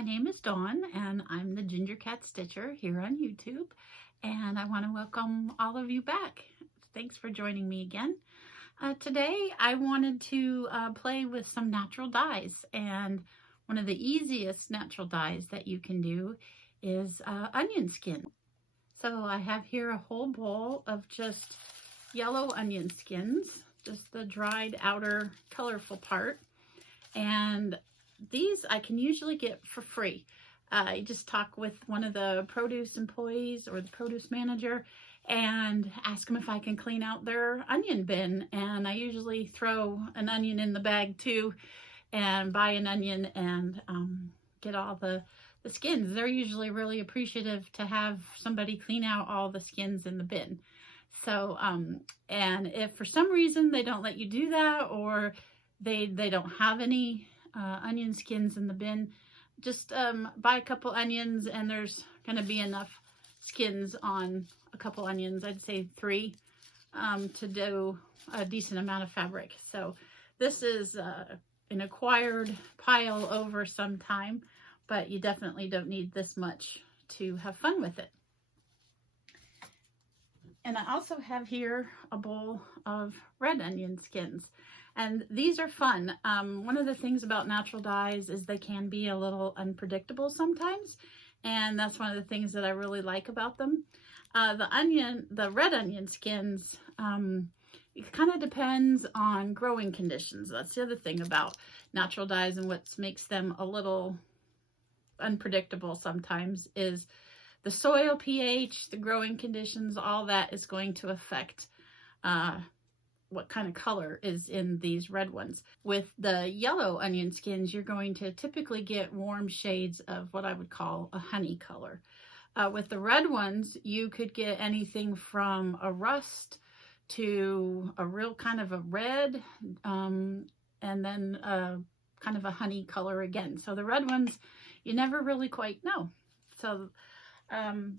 my name is Dawn and I'm the Ginger Cat Stitcher here on YouTube, and I want to welcome all of you back. Thanks for joining me again. Today I wanted to play with some natural dyes, and one of the easiest natural dyes that you can do is onion skin. So I have here a whole bowl of just yellow onion skins, just the dried outer colorful part, and these I can usually get for free. I just talk with one of the produce employees or the produce manager and ask them if I can clean out their onion bin, and I usually throw an onion in the bag too and buy an onion and get all the skins. They're usually really appreciative to have somebody clean out all the skins in the bin. So and if for some reason they don't let you do that, or they don't have any onion skins in the bin, just buy a couple onions and there's going to be enough skins on a couple onions. I'd say 3 to do a decent amount of fabric. So this is an acquired pile over some time, but you definitely don't need this much to have fun with it. And I also have here a bowl of red onion skins, and these are fun. One of the things about natural dyes is they can be a little unpredictable sometimes, and that's one of the things that I really like about them. The red onion skins, it kind of depends on growing conditions. That's the other thing about natural dyes, and what makes them a little unpredictable sometimes is the soil pH, the growing conditions. All that is going to affect what kind of color is in these red ones. With the yellow onion skins, you're going to typically get warm shades of what I would call a honey color. With the red ones, you could get anything from a rust to a real kind of a red, and then kind of a honey color again. So the red ones, you never really quite know. So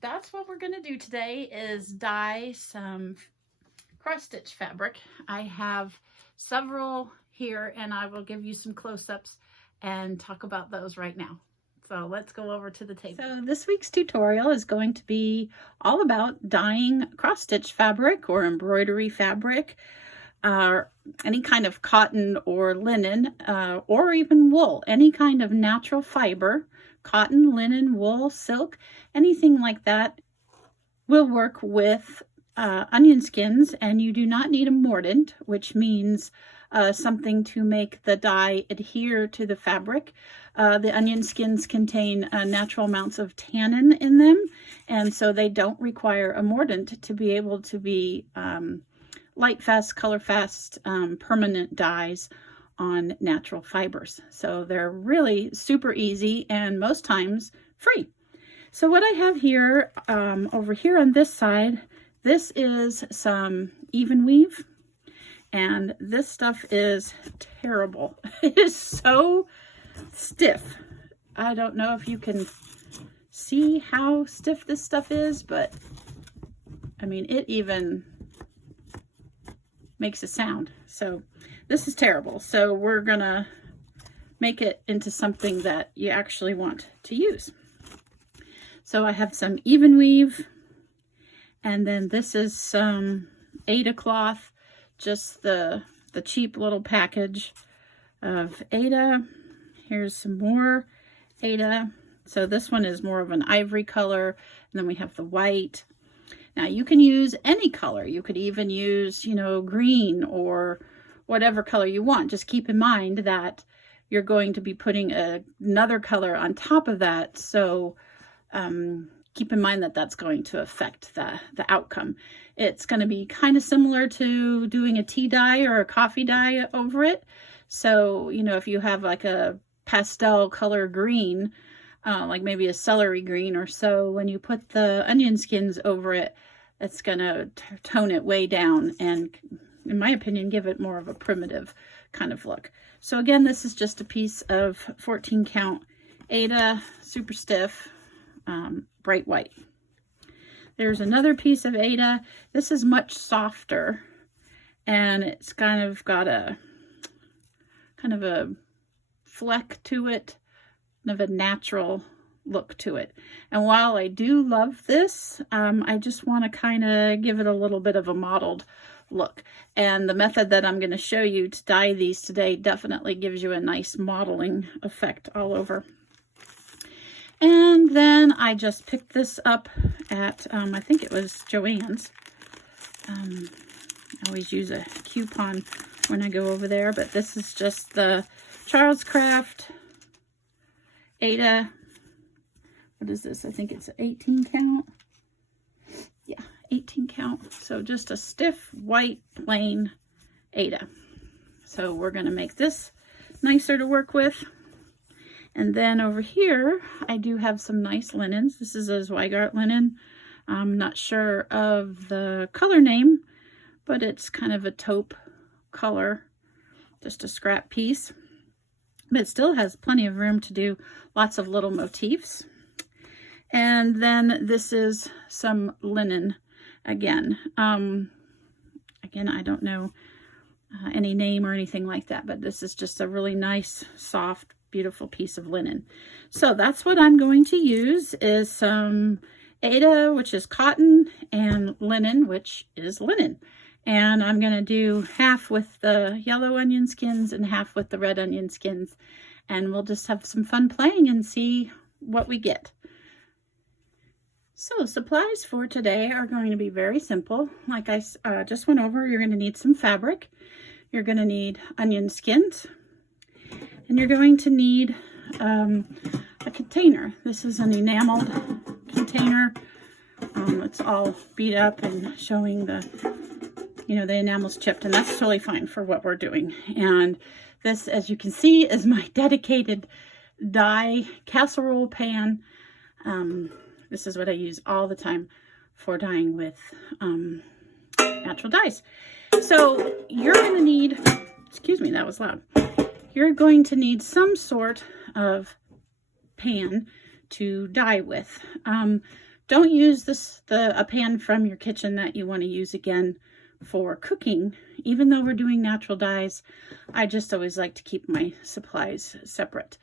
that's what we're going to do today, is dye some cross stitch fabric. I have several here and I will give you some close-ups and talk about those right now. So let's go over to the table. So this week's tutorial is going to be all about dyeing cross stitch fabric or embroidery fabric, any kind of cotton or linen, or even wool, any kind of natural fiber. Cotton, linen, wool, silk, anything like that will work with onion skins, and you do not need a mordant, which means something to make the dye adhere to the fabric. The onion skins contain natural amounts of tannin in them, and so they don't require a mordant to be able to be light fast, color fast, permanent dyes on natural fibers. So they're really super easy and most times free. So what I have here, over here on this side, this is some even weave, and this stuff is terrible. It is so stiff. I don't know if you can see how stiff this stuff is, but I mean, it even makes a sound. So this is terrible. So we're gonna make it into something that you actually want to use. So I have some even weave, and then this is some AIDA cloth, just the cheap little package of AIDA. Here's some more AIDA. So this one is more of an ivory color, and then we have the white. Now you can use any color. You could even use, you know, green or whatever color you want. Just keep in mind that you're going to be putting another color on top of that. So keep in mind that that's going to affect the outcome. It's going to be kind of similar to doing a tea dye or a coffee dye over it. So, you know, if you have like a pastel color green, like maybe a celery green or so, when you put the onion skins over it, it's going to tone it way down and, in my opinion, give it more of a primitive kind of look. So again, this is just a piece of 14 count AIDA, super stiff, bright white. There's another piece of AIDA. This is much softer, and it's kind of got a fleck to it, of a natural look to it. And while I do love this, I just want to kind of give it a little bit of a mottled look. And the method that I'm going to show you to dye these today definitely gives you a nice modeling effect all over. And then I just picked this up at, I think it was Joann's. I always use a coupon when I go over there, but this is just the Charles Craft AIDA. What is this? I think it's 18 count. Yeah, 18 count. So just a stiff, white, plain AIDA. So we're going to make this nicer to work with. And then over here, I do have some nice linens. This is a Zweigart linen. I'm not sure of the color name, but it's kind of a taupe color, just a scrap piece. But it still has plenty of room to do lots of little motifs. And then this is some linen again. Again, I don't know any name or anything like that, but this is just a really nice, soft, beautiful piece of linen. So that's what I'm going to use, is some AIDA, which is cotton, and linen, which is linen. And I'm going to do half with the yellow onion skins and half with the red onion skins. And we'll just have some fun playing and see what we get. So supplies for today are going to be very simple. Like I just went over, you're going to need some fabric. You're going to need onion skins. And you're going to need a container. This is an enameled container. It's all beat up and showing the, the enamel's chipped, and that's totally fine for what we're doing. And this, as you can see, is my dedicated dye casserole pan. This is what I use all the time for dyeing with natural dyes. So you're going to need, excuse me, that was loud. You're going to need some sort of pan to dye with. Don't use a pan from your kitchen that you want to use again for cooking. Even though we're doing natural dyes, I just always like to keep my supplies separate.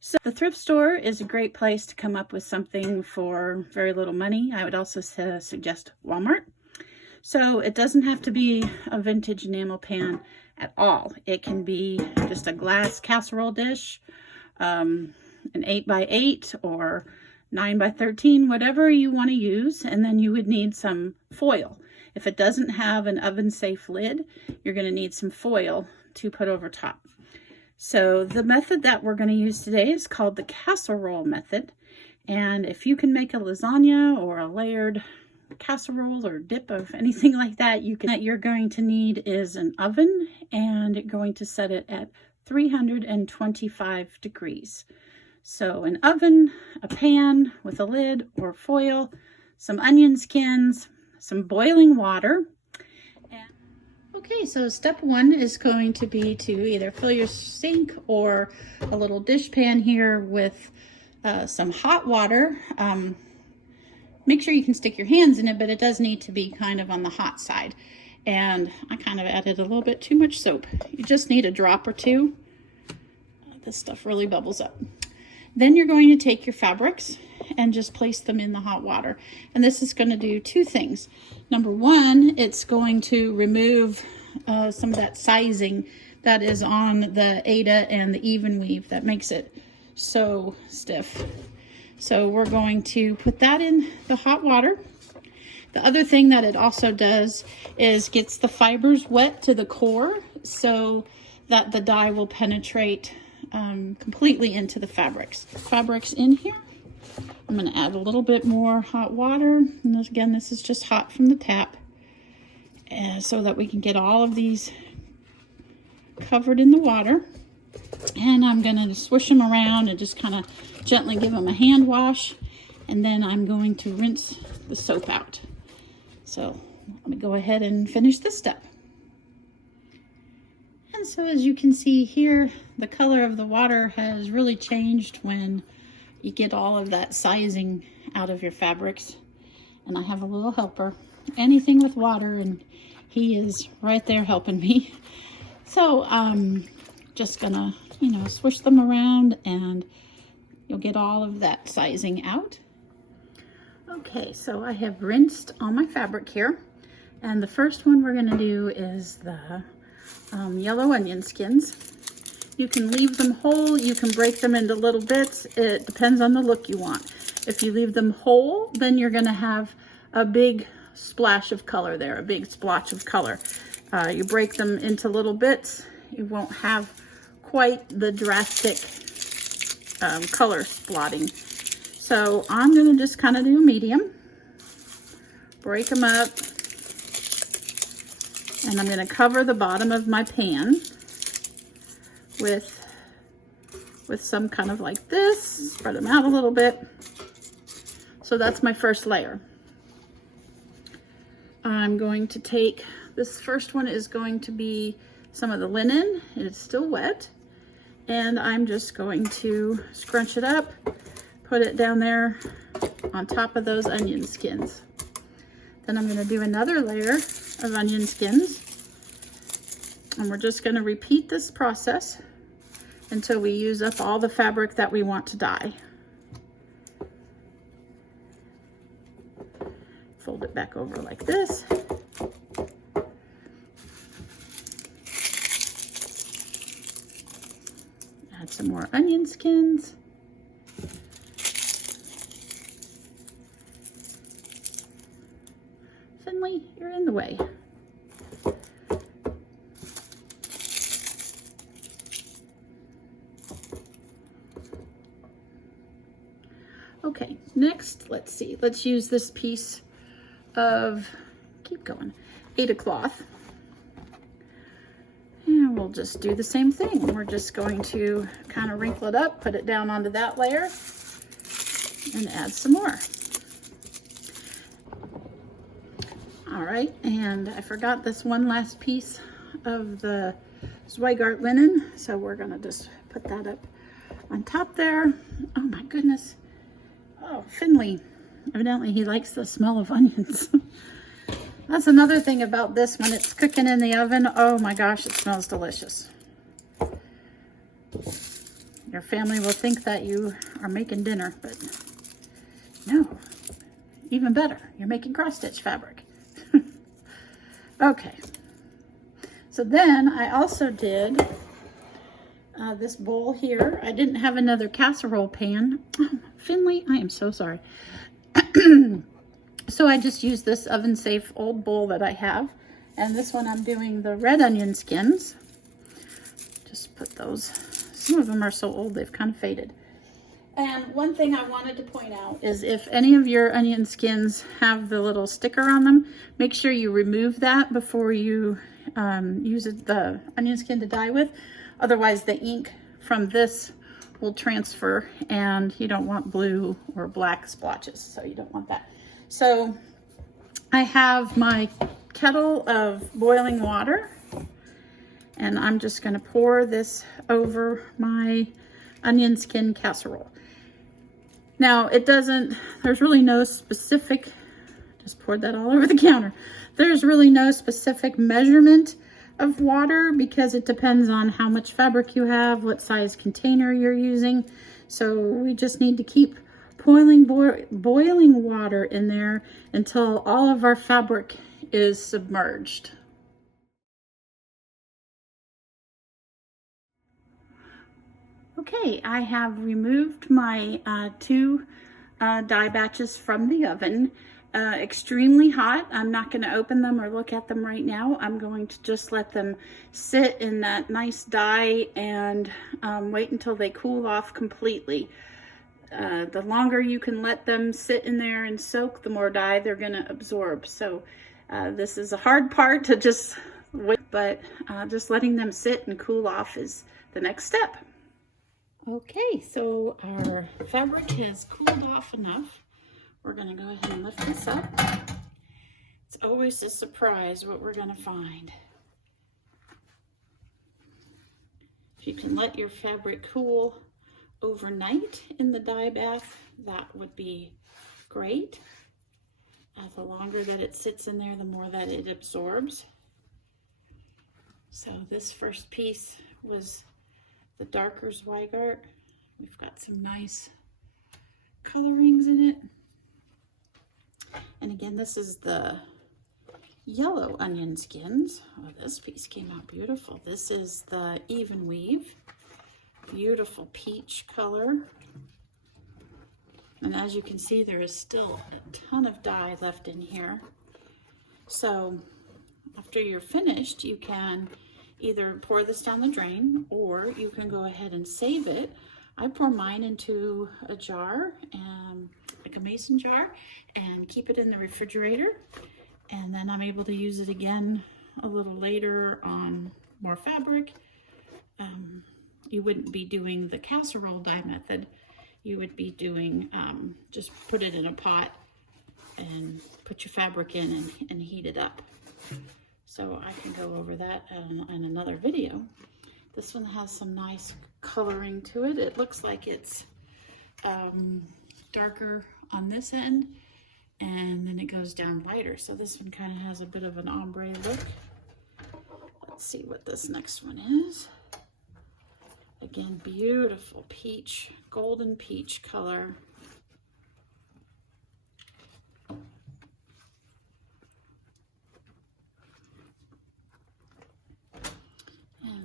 So the thrift store is a great place to come up with something for very little money. I would also suggest Walmart. So it doesn't have to be a vintage enamel pan at all. It can be just a glass casserole dish, an 8x8 or 9x13, whatever you want to use. And then you would need some foil. If it doesn't have an oven-safe lid, you're going to need some foil to put over top. So the method that we're going to use today is called the casserole method. And if you can make a lasagna or a layered casserole or dip of anything like that, you're going to need is an oven, and you're going to set it at 325 degrees. So an oven, a pan with a lid or foil, some onion skins, some boiling water. Okay, so step one is going to be to either fill your sink or a little dishpan here with some hot water. Make sure you can stick your hands in it, but it does need to be kind of on the hot side. And I kind of added a little bit too much soap. You just need a drop or two. This stuff really bubbles up. Then you're going to take your fabrics and just place them in the hot water. And this is going to do two things. Number one, it's going to remove some of that sizing that is on the AIDA and the even weave that makes it so stiff. So we're going to put that in the hot water. The other thing that it also does is gets the fibers wet to the core so that the dye will penetrate completely into the fabrics. Fabrics in here. I'm going to add a little bit more hot water. And again, this is just hot from the tap, so that we can get all of these covered in the water. And I'm going to swish them around and just kind of gently give them a hand wash. And then I'm going to rinse the soap out. So let me go ahead and finish this step. And so as you can see here, the color of the water has really changed when you get all of that sizing out of your fabrics. And I have a little helper, anything with water, and he is right there helping me. So I'm just gonna, swish them around and You'll get all of that sizing out. Okay, so I have rinsed all my fabric here. And the first one we're gonna do is the yellow onion skins. You can leave them whole, you can break them into little bits. It depends on the look you want. If you leave them whole, then you're gonna have a big splash of color there, a big splotch of color. You break them into little bits, you won't have quite the drastic color splotting. So I'm gonna just kind of do medium, break them up, and I'm gonna cover the bottom of my pan with some kind of like this, spread them out a little bit. So that's my first layer. I'm going to take, this first one is going to be some of the linen. It's still wet. And I'm just going to scrunch it up, put it down there on top of those onion skins. Then I'm gonna do another layer of onion skins. And we're just gonna repeat this process until we use up all the fabric that we want to dye. Fold it back over like this. Add some more onion skins. Finley, you're in the way. Okay, next, let's see. Let's use this piece of, keep going, AIDA cloth. And we'll just do the same thing. We're just going to kind of wrinkle it up, put it down onto that layer, and add some more. All right, and I forgot this one last piece of the Zweigart linen, so we're gonna just put that up on top there. Oh my goodness. Oh, Finley, evidently he likes the smell of onions. That's another thing about this, when it's cooking in the oven, oh my gosh, it smells delicious. Your family will think that you are making dinner, but no, even better, you're making cross-stitch fabric. Okay, so then I also did this bowl here. I didn't have another casserole pan. Oh, Finley, I am so sorry. So I just used this oven-safe old bowl that I have. And this one I'm doing the red onion skins. Just put those. Some of them are so old they've kind of faded. And one thing I wanted to point out is if any of your onion skins have the little sticker on them, make sure you remove that before you use the onion skin to dye with. Otherwise the ink from this will transfer and you don't want blue or black splotches, so you don't want that. So I have my kettle of boiling water and I'm just gonna pour this over my onion skin casserole. Now it doesn't, there's really no specific, just poured that all over the counter. There's really no specific measurement of water because it depends on how much fabric you have, what size container you're using. So we just need to keep boiling water in there until all of our fabric is submerged. Okay, I have removed my two dye batches from the oven. Extremely hot. I'm not going to open them or look at them right now. I'm going to just let them sit in that nice dye and wait until they cool off completely. The longer you can let them sit in there and soak, the more dye they're going to absorb. So this is a hard part to just wait, but just letting them sit and cool off is the next step. Okay, so our fabric has cooled off enough. We're going to go ahead and lift this up. It's always a surprise what we're going to find. If you can let your fabric cool overnight in the dye bath, that would be great. The longer that it sits in there, the more that it absorbs. So this first piece was the darker Zweigart. We've got some nice colorings in it. And again, this is the yellow onion skins. Oh, this piece came out beautiful. This is the even weave. Beautiful peach color. And as you can see, there is still a ton of dye left in here. So after you're finished, you can either pour this down the drain, or you can go ahead and save it. I pour mine into a jar, like a mason jar, and keep it in the refrigerator. And then I'm able to use it again a little later on more fabric. You wouldn't be doing the casserole dye method. You would be doing, just put it in a pot and put your fabric in and heat it up. So I can go over that in another video. This one has some nice coloring to it. It looks like it's darker on this end, and then it goes down lighter. So this one kind of has a bit of an ombre look. Let's see what this next one is. Again, beautiful peach, golden peach color. And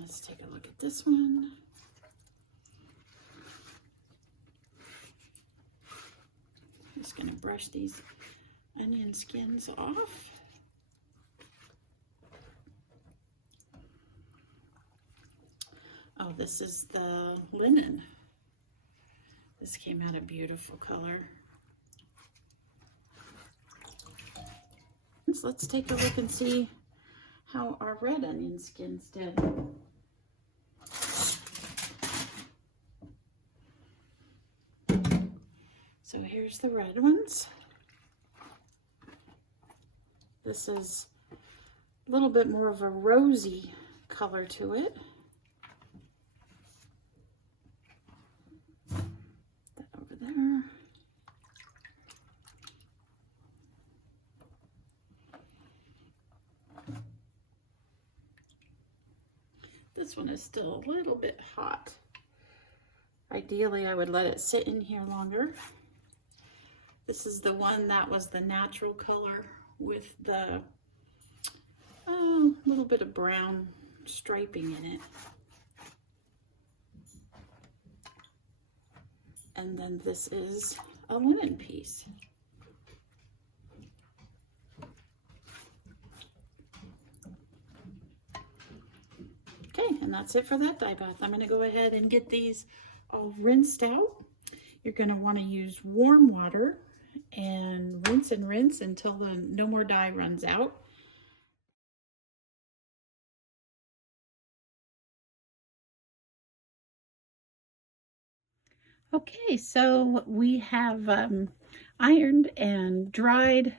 let's take a look at this one. I'm just going to brush these onion skins off. Oh, this is the linen. This came out a beautiful color. So let's take a look and see how our red onion skins did. So here's the red ones. This is a little bit more of a rosy color to it. There. This one is still a little bit hot. Ideally, I would let it sit in here longer. This is the one that was the natural color with the little bit of brown striping in it. And then this is a linen piece. Okay, and that's it for that dye bath. I'm going to go ahead and get these all rinsed out. You're going to want to use warm water and rinse until no more dye runs out. Okay, so we have ironed and dried.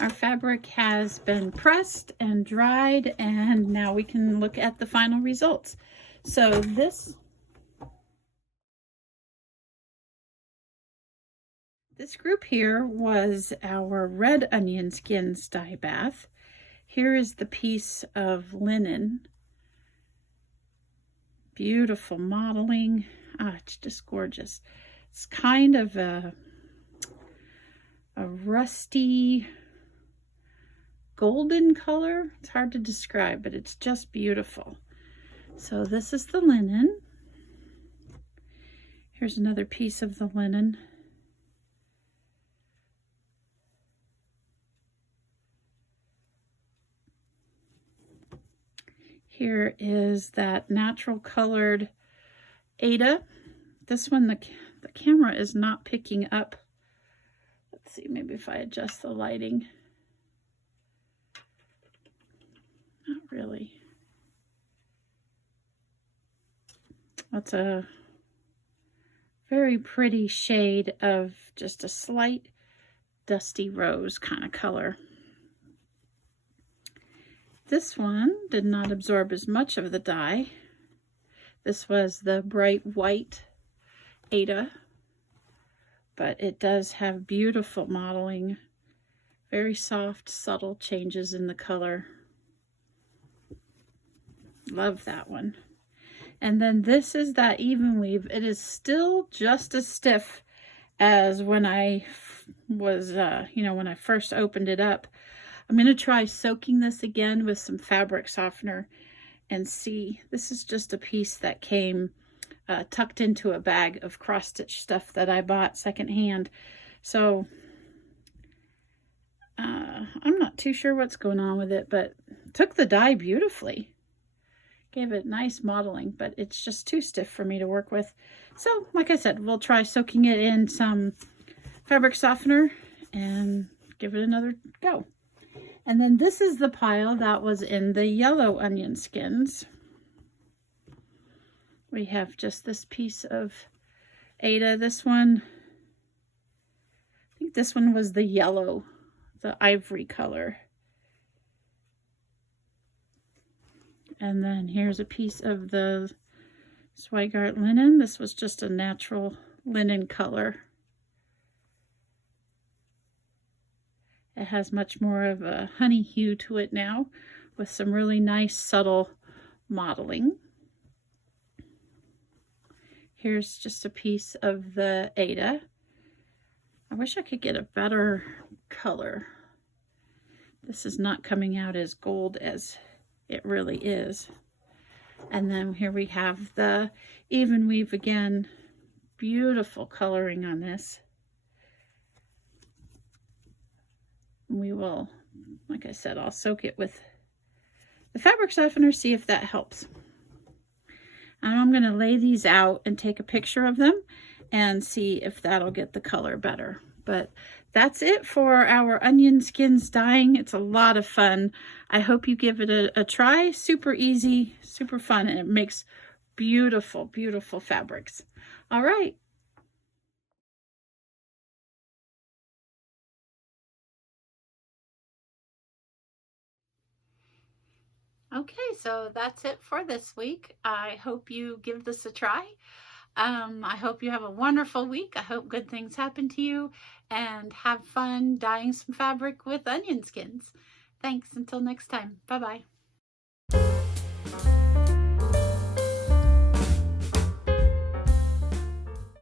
Our fabric has been pressed and dried, and now we can look at the final results. So this group here was our red onion skins dye bath. Here is the piece of linen. Beautiful modeling. It's just gorgeous. It's kind of a rusty golden color. It's hard to describe, but it's just beautiful. So this is the linen. Here's another piece of the linen. Here is that natural colored AIDA. This one, the camera is not picking up. Let's see, maybe if I adjust the lighting. Not really. That's a very pretty shade of just a slight dusty rose kind of color. This one did not absorb as much of the dye. This was the bright white AIDA, but it does have beautiful modeling, very soft, subtle changes in the color. Love that one. And then this is that even weave. It is still just as stiff as when I was, when I first opened it up. I'm going to try soaking this again with some fabric softener and see. This is just a piece that came tucked into a bag of cross-stitch stuff that I bought secondhand. So I'm not too sure what's going on with it, but took the dye beautifully. Gave it nice modeling, but it's just too stiff for me to work with. So, like I said, we'll try soaking it in some fabric softener and give it another go. And then this is the pile that was in the yellow onion skins. We have just this piece of AIDA. This one, I think this one was the yellow, the ivory color. And then here's a piece of the Zweigart linen. This was just a natural linen color. It has much more of a honey hue to it now, with some really nice subtle modeling. Here's just a piece of the AIDA. I wish I could get a better color. This is not coming out as gold as it really is. And then here we have the even weave again. Beautiful coloring on this. We will, like I said, I'll soak it with the fabric softener, see if that helps. And I'm going to lay these out and take a picture of them and see if that'll get the color better. But that's it for our onion skins dyeing. It's a lot of fun. I hope you give it a try. Super easy, super fun, and it makes beautiful, beautiful fabrics. All right. Okay, so that's it for this week. I hope you give this a try. I hope you have a wonderful week. I hope good things happen to you and have fun dyeing some fabric with onion skins. Thanks. Until next time. Bye-bye.